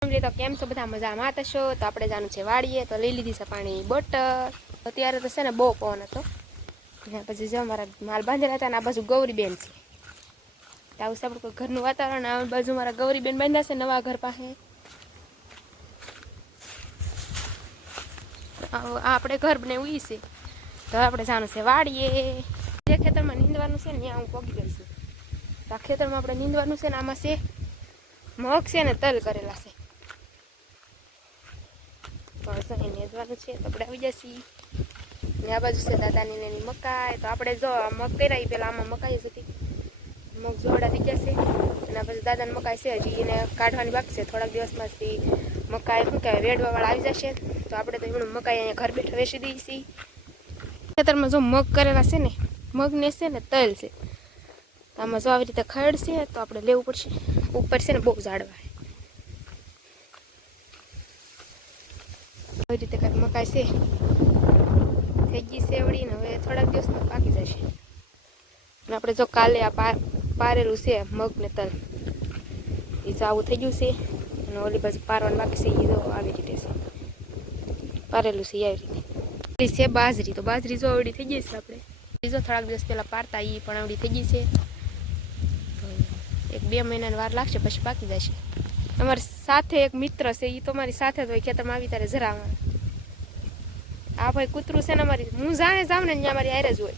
તો કેમ છો બધા મજામાં થશો તો આપણે જાણું છે વાડીએ તો લઈ લીધી છે પાણી બોટલ અત્યારે તો છે ને બહુ પવન હતો પછી જો મારા માલ બાંધેલા હતા ને આ બાજુ ગૌરીબેન છે તો આવું સારું કોઈ ઘરનું વાતાવરણ આ બાજુ મારા ગૌરીબેન બાંધ્યા છે નવા ઘર પાસે આપણે ઘર બનાવ્યું છે તો આપણે જાણું છે વાડીએ જે ખેતરમાં નીંદવાનું છે ને ત્યાં હું પગી ગઈ છું તો આ ખેતરમાં આપણે નીંદવાનું છે ને આમાં છે મગ છે ને તલ કરેલા છે નેદવાનું છે તો આપણે આવી જશે ને આ બાજુ છે દાદાની એની મકાઈ તો આપણે જો મગ કર્યા પેલા આમાં મકાઈ જ હતી મગ જોડા થઈ જશે અને આ બાજુ દાદાની મકાઈ છે હજી એને કાઢવાની બાકી છે થોડાક દિવસમાંથી મકાઈ શું કહેવાય વેડવા વાળા આવી જશે તો આપણે તો એમનું મકાઈ અહીંયા ઘર બેઠા વેચી દઈએ છીએ ખેતરમાં જો મગ કરેલા છે ને મગને છે ને તલ છે આમાં જો આવી રીતે ખડ છે તો આપણે લેવું પડશે ઉપર છે ને બહુ ઝાડવા આવી રીતે કંઈક મકાઈ છે થઈ ગઈ છે એવડી ને હવે થોડાક દિવસમાં પાકી જશે અને આપણે જો કાલે આ પારેલું છે મગ ને તલ એ જો આવું થઈ ગયું છે અને ઓલી બાજુ પારવાનું બાકી છે એ જો આવી રીતે છે પારેલું છે આવી રીતે છે બાજરી તો બાજરી જો આવડી થઈ ગઈ છે આપણે બીજો થોડાક દિવસ પહેલાં પારતા એ પણ આવડી થઈ ગઈ છે એક 2 મહિનાની વાર લાગશે પછી પાકી જશે અમારી સાથે એક મિત્ર છે એ તો મારી સાથે જ હોય ખેતરમાં આવી ત્યારે જરા આ ભાઈ કૂતરું છે ને અમારી હું જાણે જાઉં ને ત્યાં મારી હારે જ હોય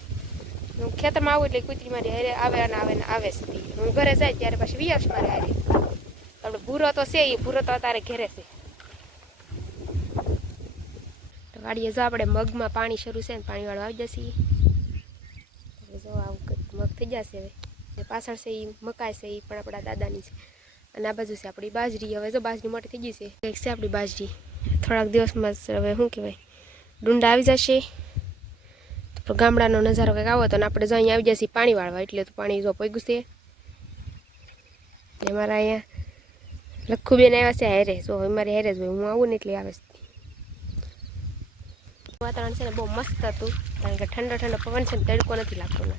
હું ખેતરમાં આવું એટલે કૂતરી મારી હારે આવે ને આવે જ હું ઘરે જાય ત્યારે પછી વિયાશ મારે હારે આપણે ભૂરો તો છે એ ભૂરો તો અત્યારે ઘેરે છે તો વાડીએ જો આપણે મગમાં પાણી શરૂ છે ને પાણીવાળું આવી જશે જો આવું મગ થઈ જશે હવે પાછળ છે એ મકાઈ છે એ પણ આપણા દાદાની છે અને આ બાજુ છે આપણી બાજરી હવે જો બાજરી મોટી થઈ ગઈ છે એક છે આપણી બાજરી થોડાક દિવસમાં હવે શું કહેવાય ડુંડા આવી જશે તો ગામડાનો નજારો કંઈક આવો તો ને આપણે જો અહીંયા આવી જશે પાણી વાળવા એટલે તો પાણી જો પગ્યું છે ને મારા અહીંયા લખુબેન આવ્યા છે હેરે જો મારી હેરે જ હોય હું આવું ને એટલે આવે વાતાવરણ છે ને બહુ મસ્ત હતું કારણ કે ઠંડો ઠંડો પવન છે ને તડકો નથી લાગતો ને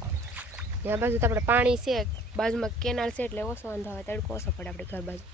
આ બાજુ તો આપણે પાણી છે બાજુમાં કેનાલ છે એટલે ઓછો વાંધો આવે તડકો ઓછો પડે આપણે ઘર બાજુ